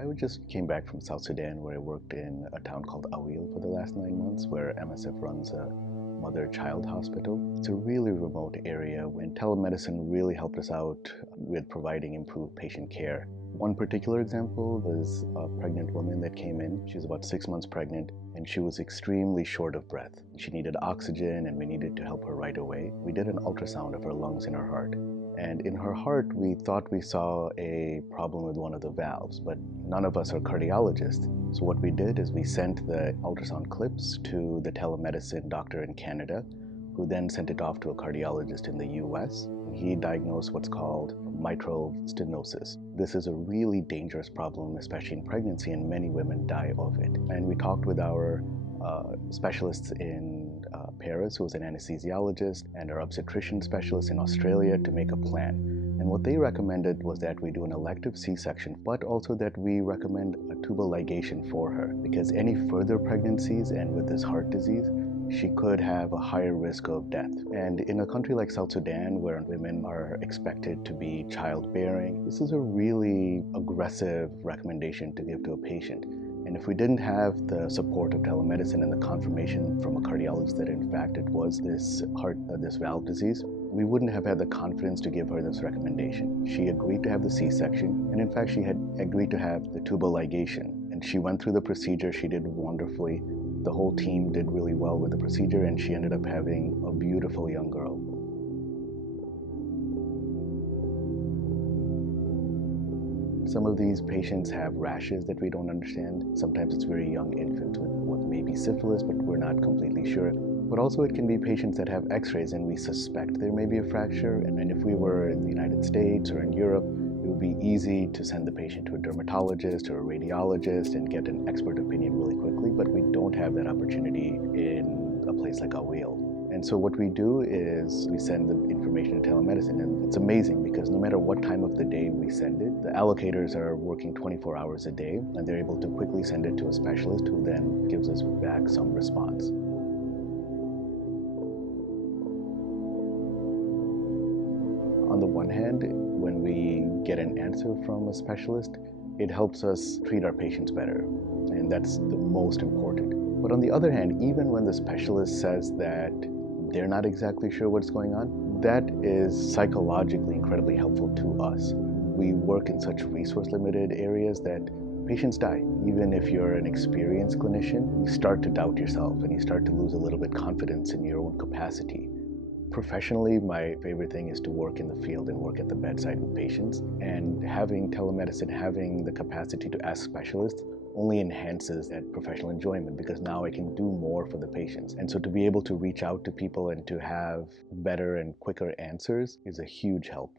I just came back from South Sudan where I worked in a town called Awil for the last 9 months, where MSF runs a mother-child hospital. It's a really remote area and telemedicine really helped us out with providing improved patient care. One particular example was a pregnant woman that came in. She was about 6 months pregnant and she was extremely short of breath. She needed oxygen and we needed to help her right away. We did an ultrasound of her lungs and her heart. And in her heart, we thought we saw a problem with one of the valves, but none of us are cardiologists. So what we did is we sent the ultrasound clips to the telemedicine doctor in Canada, who then sent it off to a cardiologist in the US. He diagnosed what's called mitral stenosis. This is a really dangerous problem, especially in pregnancy, and many women die of it. And we talked with our specialists in Paris, who was an anesthesiologist, and our obstetrician specialist in Australia to make a plan. And what they recommended was that we do an elective C-section, but also that we recommend a tubal ligation for her, because any further pregnancies and with this heart disease, she could have a higher risk of death. And in a country like South Sudan, where women are expected to be childbearing, this is a really aggressive recommendation to give to a patient. And if we didn't have the support of telemedicine and the confirmation from a cardiologist that in fact it was this valve disease, we wouldn't have had the confidence to give her this recommendation. She agreed to have the C-section, and in fact she had agreed to have the tubal ligation. And she went through the procedure, she did wonderfully. The whole team did really well with the procedure, and she ended up having a beautiful young girl. Some of these patients have rashes that we don't understand. Sometimes it's very young infants with what may be syphilis, but we're not completely sure. But also it can be patients that have x-rays and we suspect there may be a fracture. And if we were in the United States or in Europe, it would be easy to send the patient to a dermatologist or a radiologist and get an expert opinion really quickly, but we don't have that opportunity in a place like Awil. And so what we do is we send the information to telemedicine, and it's amazing because no matter what time of the day we send it, the allocators are working 24 hours a day, and they're able to quickly send it to a specialist who then gives us back some response. On the one hand, when we get an answer from a specialist, it helps us treat our patients better, and that's the most important. But on the other hand, even when the specialist says that they're not exactly sure what's going on, that is psychologically incredibly helpful to us. We work in such resource-limited areas that patients die. Even if you're an experienced clinician, you start to doubt yourself and you start to lose a little bit confidence in your own capacity. Professionally, my favorite thing is to work in the field and work at the bedside with patients. And having telemedicine, having the capacity to ask specialists only enhances that professional enjoyment, because now I can do more for the patients. And so to be able to reach out to people and to have better and quicker answers is a huge help.